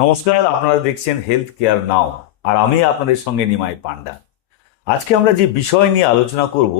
নমস্কার, আপনারা দেখছেন হেলথ কেয়ার নাও, আর আমি আপনাদের সঙ্গে নিমাই পান্ডা। আজকে আমরা যে বিষয় নিয়ে আলোচনা করব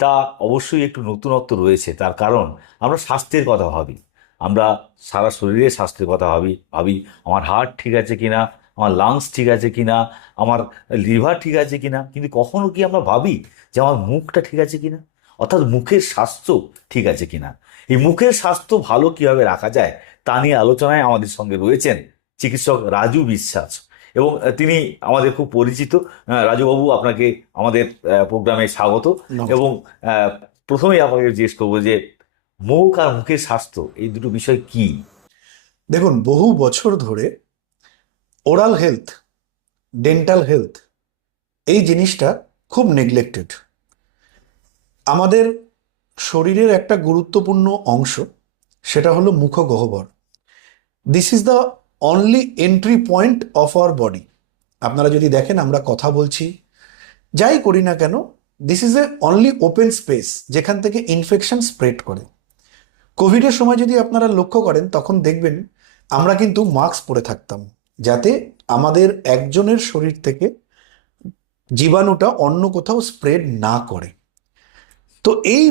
তা অবশ্যই একটু নতুনত্ব রয়েছে। তার কারণ আমরা স্বাস্থ্যের কথা ভাবি, আমরা সারা শরীরের স্বাস্থ্যের কথা ভাবি ভাবি আমার হার্ট ঠিক আছে কিনা, আমার লাংস ঠিক আছে কিনা, আমার লিভার ঠিক আছে কিনা, কিন্তু কখনো কি আমরা ভাবি যে আমার মুখটা ঠিক আছে কিনা, অর্থাৎ মুখের স্বাস্থ্য ঠিক আছে কিনা। এই মুখের স্বাস্থ্য ভালো কিভাবে রাখা যায় তা নিয়ে আলোচনায় আমাদের সঙ্গে রয়েছেন চিকিৎসক রাজু বিশ্বাস, এবং তিনি আমাদের খুব পরিচিত। রাজুবাবু, আপনাকে আমাদের প্রোগ্রামে স্বাগত। এবং নমস্কার। আহ, প্রথমেই আপনাকে জিজ্ঞেস করবো যে মুখ আর মুখের স্বাস্থ্য এই দুটো বিষয় কি? দেখুন, বহু বছর ধরে ওরাল হেলথ, ডেন্টাল হেলথ এই জিনিসটা খুব নেগলেক্টেড। আমাদের শরীরের একটা গুরুত্বপূর্ণ অংশ, সেটা হলো মুখগহ্বর। This is the only entry point of our body. আপনারা যদি দেখেন, আমরা কথা বলছি, যাই করি না কেন, this is A only open space যেখান থেকে ইনফেকশন স্প্রেড করে। কোভিডের সময় যদি আপনারা লক্ষ্য করেন, তখন দেখবেন আমরা কিন্তু মাস্ক পরে থাকতাম, যাতে আমাদের একজনের শরীর থেকে জীবাণুটা অন্য কোথাও স্প্রেড না করে। তো এই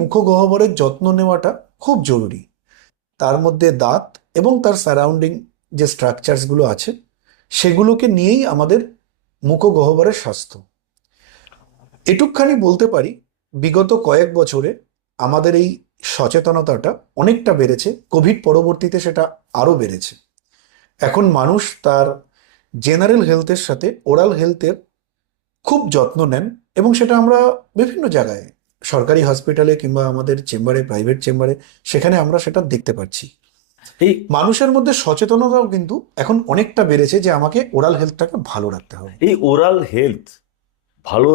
মুখগহ্বরের যত্ন নেওয়াটা খুব জরুরি। তার মধ্যে দাঁত এবং তার সারাউন্ডিং যে স্ট্রাকচারসগুলো আছে, সেগুলোকে নিয়েই আমাদের মুখগহ্বরের স্বাস্থ্য। এটুকখানি বলতে পারি, বিগত কয়েক বছরে আমাদের এই সচেতনতাটা অনেকটা বেড়েছে। কোভিড পরবর্তীতে সেটা আরও বেড়েছে। এখন মানুষ তার জেনারেল হেলথের সাথে ওরাল হেলথের খুব যত্ন নেন, এবং সেটা আমরা বিভিন্ন জায়গায়, সরকারি হসপিটালে কিংবা আমাদের চেম্বারে, প্রাইভেট চেম্বারে, সেখানে আমরা সেটা দেখতে পাচ্ছি। এই মানুষের মধ্যে সচেতনতাও কিন্তু এখন অনেকটা বেড়েছে যে আমাকে ওরাল হেলথটাকে ভালো রাখতে হবে। এই ওরাল হেলথ ভালো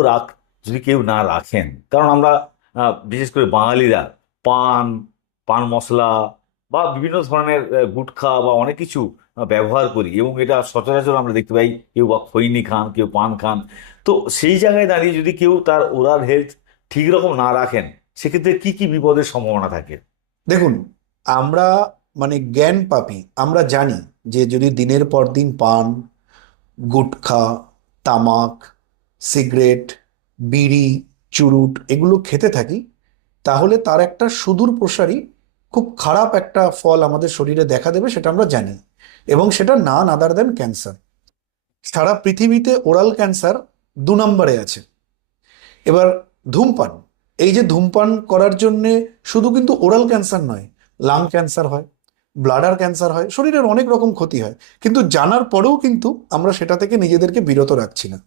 যদি কেউ না রাখেন, কারণ আমরা বিশেষ করে বাঙালিরা পান পান মশলা বা বিভিন্ন ধরনের গুটখা বা অনেক কিছু ব্যবহার করি, এবং এটা সচরাচর আমরা দেখতে পাই কেউ বা খৈনি খান, কেউ পান খান। তো সেই জায়গায় দাঁড়িয়ে যদি কেউ তার ওরাল হেলথ ঠিক রকম না রাখেন, সেক্ষেত্রে কি কি বিপদের সম্ভাবনা থাকে? দেখুন, আমরা মানে জ্ঞান পাপী, আমরা জানি যে যদি দিনের পর দিন পান, গুটখা, তামাক, সিগারেট, বিড়ি, চুরুট এগুলো খেতে থাকি, তাহলে তার একটা সুদূর প্রসারী খুব খারাপ একটা ফল আমাদের শরীরে দেখা দেবে, সেটা আমরা জানি। এবং সেটা নান আদার দেন ক্যান্সার। সারা পৃথিবীতে ওরাল ক্যান্সার 2 নম্বরে আছে। এবার ধূমপান, এই যে ধূমপান করার জন্যে শুধু কিন্তু ওরাল ক্যান্সার নয়, লাং ক্যান্সার হয়, ব্লাডার ক্যান্সার হয়, শরীরের অনেক রকম ক্ষতি হয়, কিন্তু জানার পরেও কিন্তু আমরা সেটা থেকে নিজেদেরকে বিরত রাখছি না।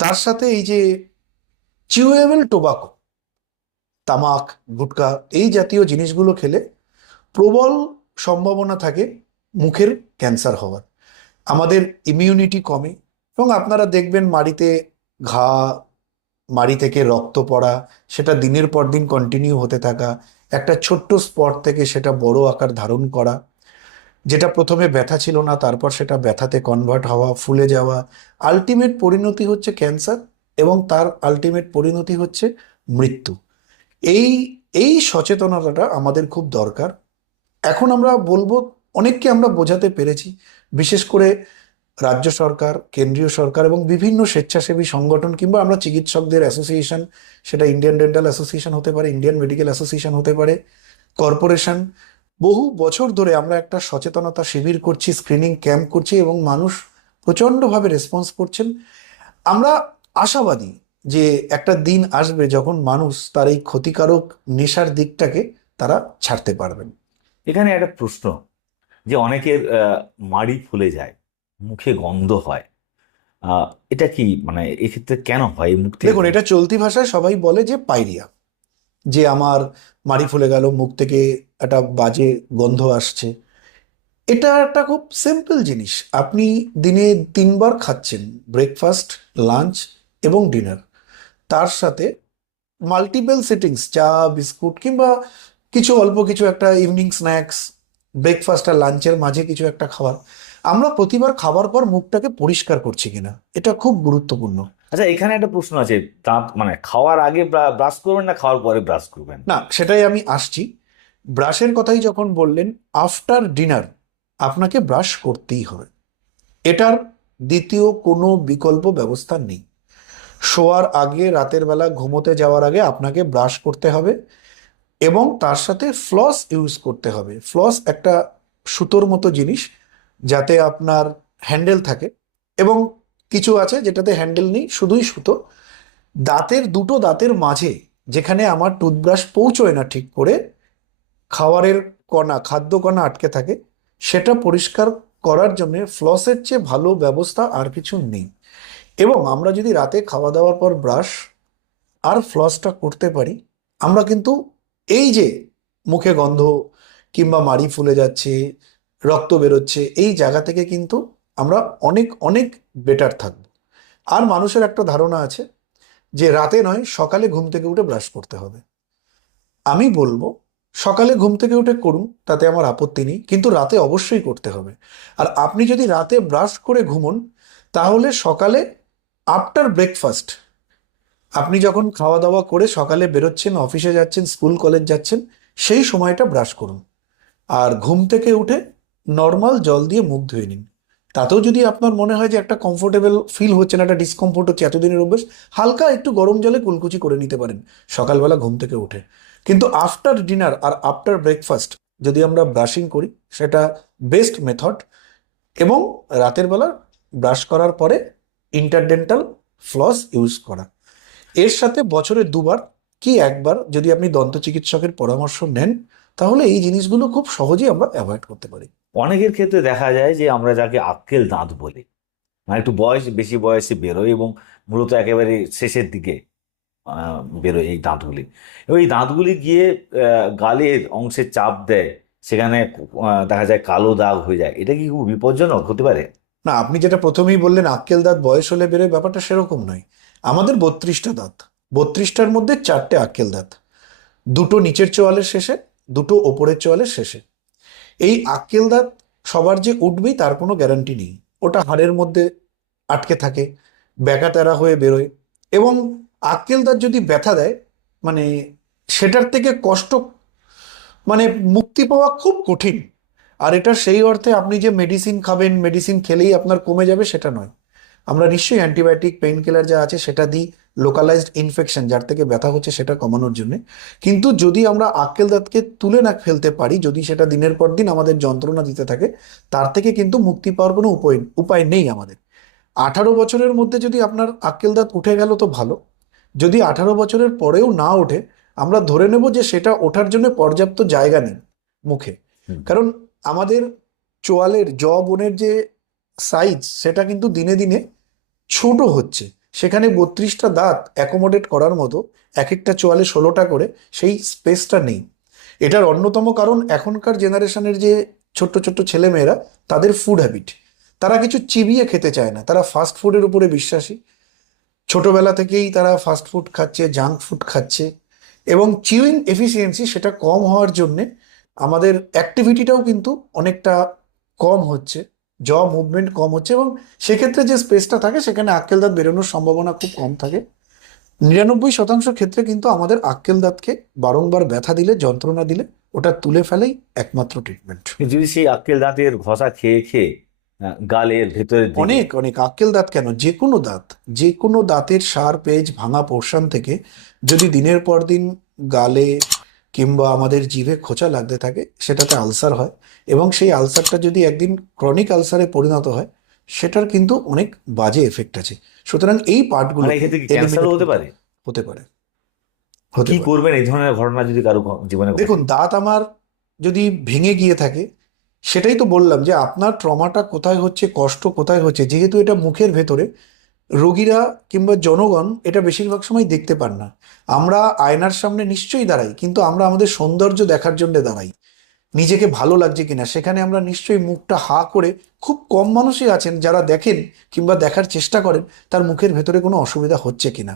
তার সাথে এই যে চিউয়েবল টোবাকো, তামাক, গুটখা এই জাতীয় জিনিসগুলো খেলে প্রবল সম্ভাবনা থাকে মুখের ক্যান্সার হওয়ার। আমাদের ইমিউনিটি কমে, এবং আপনারা দেখবেন মাড়িতে ঘা, মাড়ি থেকে রক্ত পড়া, সেটা দিনের পর দিন কন্টিনিউ হতে থাকা, একটা ছোট্ট স্পট থেকে সেটা বড় আকার ধারণ করা, যেটা প্রথমে ব্যথা ছিল না, তারপর সেটা ব্যথাতে কনভার্ট হওয়া, ফুলে যাওয়া, আলটিমেট পরিণতি হচ্ছে ক্যান্সার, এবং তার আলটিমেট পরিণতি হচ্ছে মৃত্যু। এই এই সচেতনতাটা আমাদের খুব দরকার। এখন আমরা বলবো, অনেককে আমরা বোঝাতে পেরেছি, বিশেষ করে রাজ্য সরকার, কেন্দ্রীয় সরকার এবং বিভিন্ন স্বেচ্ছাসেবী সংগঠন, কিংবা আমরা চিকিৎসকদের অ্যাসোসিয়েশন, সেটা ইন্ডিয়ান ডেন্টাল অ্যাসোসিয়েশন হতে পারে, ইন্ডিয়ান মেডিকেল অ্যাসোসিয়েশন হতে পারে, কর্পোরেশন, বহু বছর ধরে আমরা একটা সচেতনতা শিবির করছি, স্ক্রিনিং ক্যাম্প করছি, এবং মানুষ প্রচণ্ডভাবে রেসপন্স করছেন। আমরা আশাবাদী যে একটা দিন আসবে যখন মানুষ তার এই ক্ষতিকারক নেশার দিকটাকে তারা ছাড়তে পারবেন। এখানে একটা প্রশ্ন, যে অনেকের মাড়ি ফুলে যায়, মুখে গন্ধ হয়, আহ, এটা কি মানে এক্ষেত্রে কেন হয় এই মুখ থেকে? দেখুন, এটা চলতি ভাষায় সবাই বলে যে পাইরিয়া, যে আমার মাড়ি ফুলে গেল, মুখ থেকে একটা বাজে গন্ধ আসছে। এটা একটা খুব সিম্পল জিনিস। আপনি দিনে 3বার খাচ্ছেন, ব্রেকফাস্ট, লাঞ্চ এবং ডিনার। তার সাথে মাল্টিপল সিটিংস, চা, বিস্কুট, কিংবা কিছু অল্প কিছু একটা ইভিনিং স্ন্যাক্স, ব্রেকফাস্ট আর লাঞ্চের মাঝে কিছু একটা খাবার। আমরা প্রতিবার খাবার পর মুখটাকে পরিষ্কার করছি কিনা, এটা খুব গুরুত্বপূর্ণ। আচ্ছা, এখানে একটা প্রশ্ন আছে, দাঁত মানে খাওয়ার আগে ব্রাশ করবেন না খাওয়ার পরে ব্রাশ করবেন? না, সেটাই আমি আসছি। ব্রাশের কথাই যখন বললেন, আফটার ডিনার আপনাকে ব্রাশ করতেই হবে। এটার দ্বিতীয় কোনো বিকল্প ব্যবস্থা নেই। শোয়ার আগে, রাতের বেলা ঘুমোতে যাওয়ার আগে আপনাকে ব্রাশ করতে হবে এবং তার সাথে ফ্লস ইউজ করতে হবে। ফ্লস একটা সুতোর মতো জিনিস, যাতে আপনার হ্যান্ডেল থাকে, এবং কিছু আছে যেটাতে হ্যান্ডেল নেই, শুধুই সুতো। দুটো দাঁতের মাঝে, যেখানে আমার টুথব্রাশ পৌঁছয় না ঠিক করে, খাবারের কণা, খাদ্য কণা আটকে থাকে, সেটা পরিষ্কার করার জন্য ফ্লসের চেয়ে ভালো ব্যবস্থা আর কিছু নেই। এবং আমরা যদি রাতে খাওয়া দাওয়ার পর ব্রাশ আর ফ্লসটা করতে পারি, আমরা কিন্তু এই যে মুখে গন্ধ কিংবা মাড়ি ফুলে যাচ্ছে, রক্ত বেরোচ্ছে, এই জায়গা থেকে কিন্তু আমরা অনেক অনেক বেটার থাকবো। আর মানুষের একটা ধারণা আছে যে রাতে নয়, সকালে ঘুম থেকে উঠে ব্রাশ করতে হবে। আমি বলবো সকালে ঘুম থেকে উঠে করুন, তাতে আমার আপত্তি নেই, কিন্তু রাতে অবশ্যই করতে হবে। আর আপনি যদি রাতে ব্রাশ করে ঘুমোন, তাহলে সকালে আফটার ব্রেকফাস্ট, আপনি যখন খাওয়া দাওয়া করে সকালে বেরোচ্ছেন, অফিসে যাচ্ছেন, স্কুল কলেজ যাচ্ছেন, সেই সময়টা ব্রাশ করুন। আর ঘুম থেকে উঠে নর্মাল জল দিয়ে মুখ ধুয়ে নিন। তাতেও যদি আপনার মনে হয় যে একটা কমফোর্টেবল ফিল হচ্ছে না, একটা ডিসকমফোর্ট হচ্ছে, এতদিনের অভ্যেস, হালকা একটু গরম জলে কুলকুচি করে নিতে পারেন সকালবেলা ঘুম থেকে উঠে। কিন্তু আফটার ডিনার আর আফটার ব্রেকফাস্ট যদি আমরা ব্রাশিং করি, সেটা বেস্ট মেথড। এবং রাতের বেলা ব্রাশ করার পরে ইন্টারডেন্টাল ফ্লস ইউজ করা। এর সাথে বছরে দুবার কি একবার যদি আপনি দন্ত চিকিৎসকের পরামর্শ নেন, তাহলে এই জিনিসগুলো খুব সহজেই আমরা অ্যাভয়েড করতে পারি। অনেকের ক্ষেত্রে দেখা যায় যে আমরা যাকে আক্কেল দাঁত বলি, মানে একটু বেশি বয়সে বেরোয় এবং মূলত একেবারে শেষের দিকে বেরোয় এই দাঁতগুলি, এবং এই দাঁতগুলি গিয়ে গালের অংশে চাপ দেয়, সেখানে দেখা যায় কালো দাগ হয়ে যায়। এটা কি খুব বিপজ্জনক হতে পারে? না, আপনি যেটা প্রথমেই বললেন আক্কেল দাঁত বয়স হলে বেরোয়, ব্যাপারটা সেরকম নয়। আমাদের 32টা দাঁত, 32টার মধ্যে 4টে আক্কেল দাঁত, দুটো নিচের চোয়ালের শেষে, দুটো ওপরের চোয়ালের শেষে। এই আক্কেল দাঁত সবার যে উঠবেই তার কোনো গ্যারান্টি নেই। ওটা হাড়ের মধ্যে আটকে থাকে, ব্যাকা তেরা হয়ে বেরোয়। এবং আক্কেল দাঁত যদি ব্যথা দেয়, মানে সেটার থেকে কষ্ট, মানে মুক্তি পাওয়া খুব কঠিন। আর এটা সেই অর্থে আপনি যে মেডিসিন খাবেন, মেডিসিন খেলেই আপনার কমে যাবে, সেটা নয়। আমরা নিশ্চয়ই অ্যান্টিবায়োটিক, পেইন কিলার যা আছে সেটা দিই, লোকালাইজড ইনফেকশন যার থেকে ব্যথা হচ্ছে সেটা কমানোর জন্য। কিন্তু যদি আমরা আক্কেল দাঁতকে তুলে না ফেলতে পারি, যদি সেটা দিনের পর দিন আমাদের যন্ত্রণা দিতে থাকে, তার থেকে কিন্তু মুক্তি পাওয়ার কোনো উপায় উপায় নেই আমাদের। 18 বছরের মধ্যে যদি আপনার আক্কেল দাঁত উঠে গেল তো ভালো। যদি 18 বছরের পরেও না ওঠে, আমরা ধরে নেব যে সেটা ওঠার জন্য পর্যাপ্ত জায়গা নেই মুখে। হুম। কারণ আমাদের চোয়ালের বোনের যে সাইজ, সেটা কিন্তু দিনে দিনে ছোট হচ্ছে। সেখানে 32টা দাঁত অ্যাকোমোডেট করার মতো, এক একটা চোয়ালে 16টা করে, সেই স্পেসটা নেই। এটার অন্যতম কারণ এখনকার জেনারেশনের যে ছোট্ট ছোট্ট ছেলেমেয়েরা, তাদের ফুড হ্যাবিট। তারা কিছু চিবিয়ে খেতে চায় না, তারা ফাস্ট ফুডের উপরে বিশ্বাসী। ছোটবেলা থেকেই তারা ফাস্ট ফুড খাচ্ছে, জাঙ্ক ফুড খাচ্ছে, এবং চিউইং এফিসিয়েন্সি সেটা কম হওয়ার জন্যে আমাদের অ্যাক্টিভিটিটাও কিন্তু অনেকটা কম হচ্ছে, মুভমেন্ট কম হচ্ছে, এবং সেক্ষেত্রে যে স্পেসটা থাকে সেখানে আক্কেল দাঁত বেরোনোর সম্ভাবনা খুব কম থাকে। 99% ক্ষেত্রে কিন্তু আমাদের আক্কেল দাঁতকে বারংবার ব্যথা দিলে, যন্ত্রণা দিলে, ওটা তুলে ফেলেই একমাত্র ট্রিটমেন্ট। যদি সেই আক্কেল দাঁতের ঘষা খেয়ে খেয়ে গালের ভেতরের দিকে, অনেক অনেক আক্কেল দাঁত কেন, যে কোনো দাঁত, যে কোনো দাঁতের শার্প এজ, ভাঙা পোর্শন থেকে যদি দিনের পর দিন গালে কিংবা আমাদের জিভে খোঁচা লাগতে থাকে, সেটাতে আলসার হয়। এবং সেই আলসারটা যদি একদিন ক্রনিক আলসারে পরিণত হয়, সেটার কিন্তু অনেক বাজে এফেক্ট আছে। সুতরাং এই মানে পার্টগুলোকে এক্ষেত্রে কি এলিমিনেট ক্যান্সারও হতে করতে পারে? হবে। হতে পারে, হতে কি পারে। করবেন এই ধরনের ঘটনা যদি কারো জীবনে ঘটে? দেখুন, দাঁত আমার যদি ভেঙে গিয়ে থাকে, সেটাই তো বললাম যে আপনার ট্রমাটা কোথায় হচ্ছে, কষ্ট কোথায় হচ্ছে। যেহেতু এটা মুখের ভেতরে, রোগীরা কিংবা জনগণ এটা বেশিরভাগ সময় দেখতে পান না। আমরা আয়নার সামনে নিশ্চয়ই দাঁড়াই, কিন্তু আমরা আমাদের সৌন্দর্য দেখার জন্য দাঁড়াই, নিজেকে ভালো লাগছে কিনা। সেখানে আমরা নিশ্চয়ই মুখটা হা করে, খুব কম মানুষই আছেন যারা দেখেন কিংবা দেখার চেষ্টা করেন তার মুখের ভেতরে কোনো অসুবিধা হচ্ছে কিনা।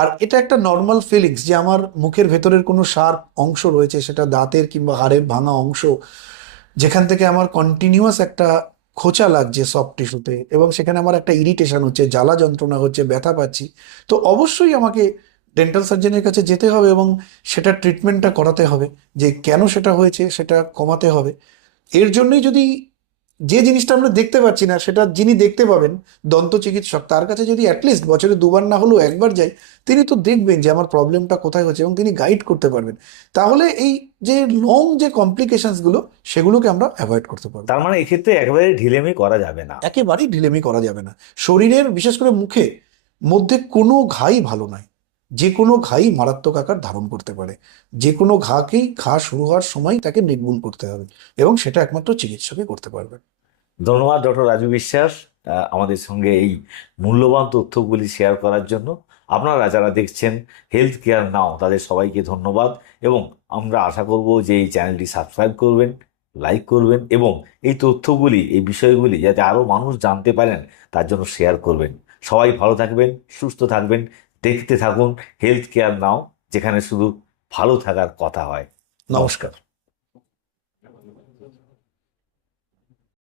আর এটা একটা নর্মাল ফিলিংস যে আমার মুখের ভেতরের কোনো শার্প অংশ রয়েছে, সেটা দাঁতের কিংবা হাড়ের ভাঙা অংশ, যেখান থেকে আমার কন্টিনিউয়াস একটা খোঁচা লাগছে সফট টিস্যুতে, এবং সেখানে আমার একটা ইরিটেশন হচ্ছে, জ্বালা যন্ত্রণা হচ্ছে, ব্যথা পাচ্ছি। তো অবশ্যই আমাকে ডেন্টাল সার্জনের কাছে যেতে হবে এবং সেটা ট্রিটমেন্টটা করাতে হবে, যে কেন সেটা হয়েছে সেটা কমাতে হবে। এর জন্যই যদি যে জিনিসটা আমরা দেখতে পাচ্ছি না সেটা যিনি দেখতে পাবেন, দন্ত চিকিৎসক, তার কাছে যদি অ্যাটলিস্ট বছরে 2বার না হলেও 1বার যাই, তিনি তো দেখবেন যে আমার প্রবলেমটা কোথায় হচ্ছে এবং তিনি গাইড করতে পারবেন। তাহলে এই যে লং যে কমপ্লিকেশনসগুলো, সেগুলোকে আমরা অ্যাভয়েড করতে পারবো। তার মানে এক্ষেত্রে একেবারে ঢিলেমি করা যাবে না। একেবারেই ঢিলেমি করা যাবে না। শরীরের বিশেষ করে মুখে মধ্যে কোনো ঘাই ভালো নয়, যে কোনো ঘাই মারাত্মক আকার ধারণ করতে পারে। যে কোনো ঘা শুরু হওয়ার সময় তাকে নির্মূল করতে হবে এবং সেটা একমাত্র চিকিৎসকই করতে পারবে। ধন্যবাদ ডক্টর রাজু বিশ্বাস, আমাদের সঙ্গে এই মূল্যবান তথ্যগুলি শেয়ার করার জন্য। আপনারা যারা দেখছেন হেলথ কেয়ার নাও, তাদের সবাইকে ধন্যবাদ, এবং আমরা আশা করব যে এই চ্যানেলটি সাবস্ক্রাইব করবেন, লাইক করবেন, এবং এই তথ্যগুলি, এই বিষয়গুলি যাতে আরও মানুষ জানতে পারেন তার জন্য শেয়ার করবেন। সবাই ভালো থাকবেন, সুস্থ থাকবেন, দেখতে থাকুন হেলথ কেয়ার নাও, যেখানে শুধু ভালো থাকার কথা হয়। নমস্কার।